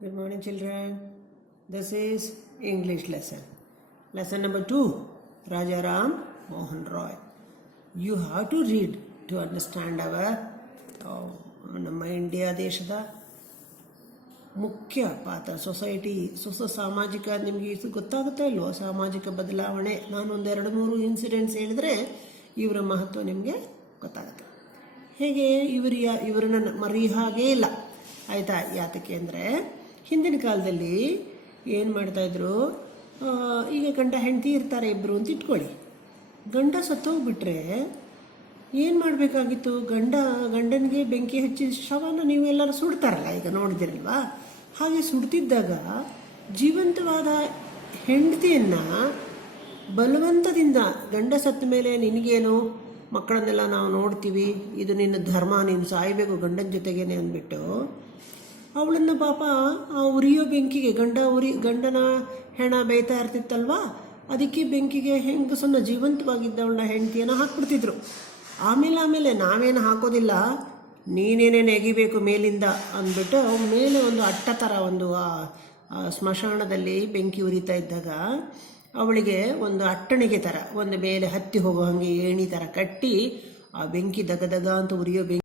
Good morning, children. This is English lesson. Lesson number 2, Rajaram Mohan Roy. You have to read to understand our ನಮ್ಮ India ದೇಶದ ಮುಖ್ಯ ಪಾತ್ರ ಸಾಮಾಜಿಕ ನಿಮಗೆ ಇದು ಗೊತ್ತಾಗುತ್ತಾ ಇಲ್ವೋ ಸಾಮಾಜಿಕ ಬದಲಾವಣೆ. ನಾನೊಂದು 2-3 ಇನ್ಸಿಡೆಂಟ್ಸ್ ಹೇಳಿದ್ರೆ ಇವರ ಮಹತ್ವ ನಿಮಗೆ ಗೊತ್ತಾಗುತ್ತೆ. ಹೇಗೆ ಇವರನ್ನ ಮರಿ ಹಾಗೇ ಇಲ್ಲ ಆಯಿತಾ. ಯಾತಕ್ಕೆ ಅಂದರೆ ಹಿಂದಿನ ಕಾಲದಲ್ಲಿ ಏನು ಮಾಡ್ತಾಯಿದ್ರು, ಈಗ ಗಂಡ ಹೆಂಡತಿ ಇರ್ತಾರೆ ಇಬ್ಬರು ಅಂತ ಇಟ್ಕೊಳ್ಳಿ. ಗಂಡ ಸತ್ತೋಗ್ಬಿಟ್ರೆ ಏನು ಮಾಡಬೇಕಾಗಿತ್ತು, ಗಂಡನಿಗೆ ಬೆಂಕಿ ಹಚ್ಚಿ ಶವನ ನೀವೆಲ್ಲರೂ ಸುಡ್ತಾರಲ್ಲ, ಈಗ ನೋಡಿದಿರಲ್ವಾ. ಹಾಗೆ ಸುಡ್ತಿದ್ದಾಗ ಜೀವಂತವಾದ ಹೆಂಡತಿಯನ್ನು ಬಲವಂತದಿಂದ ಗಂಡ ಸತ್ತ ಮೇಲೆ ನಿನಗೇನು ಮಕ್ಕಳನ್ನೆಲ್ಲ ನಾವು ನೋಡ್ತೀವಿ, ಇದು ನಿನ್ನ ಧರ್ಮ, ನೀನು ಸಾಯಬೇಕು ಗಂಡನ ಜೊತೆಗೇನೆ ಅಂದ್ಬಿಟ್ಟು ಅವಳನ್ನು ಪಾಪ ಆ ಉರಿಯೋ ಬೆಂಕಿಗೆ ಗಂಡನ ಹೆಣ ಬೇಯ್ತಾ ಇರ್ತಿತ್ತಲ್ವಾ, ಅದಕ್ಕೆ ಬೆಂಕಿಗೆ ಹೆಂಗಸನ್ನ ಜೀವಂತವಾಗಿದ್ದವಳ ಹೆಂಡತಿಯನ್ನು ಹಾಕ್ಬಿಡ್ತಿದ್ರು. ಆಮೇಲೆ ನಾವೇನು ಹಾಕೋದಿಲ್ಲ, ನೀನೇನೇ ನೆಗಿಬೇಕು ಮೇಲಿಂದ ಅಂದ್ಬಿಟ್ಟು ಮೇಲೆ ಒಂದು ಅಟ್ಟ ಥರ ಒಂದು ಸ್ಮಶಾನದಲ್ಲಿ ಬೆಂಕಿ ಉರಿತಾ ಇದ್ದಾಗ ಅವಳಿಗೆ ಒಂದು ಅಟ್ಟಣಿಗೆ ಥರ ಒಂದು ಮೇಲೆ ಹತ್ತಿ ಹೋಗೋ ಹಾಗೆ ಏಣಿ ಥರ ಕಟ್ಟಿ ಆ ಬೆಂಕಿ ದಗದಗ ಅಂತ ಉರಿಯೋ ಬೆಂಕಿ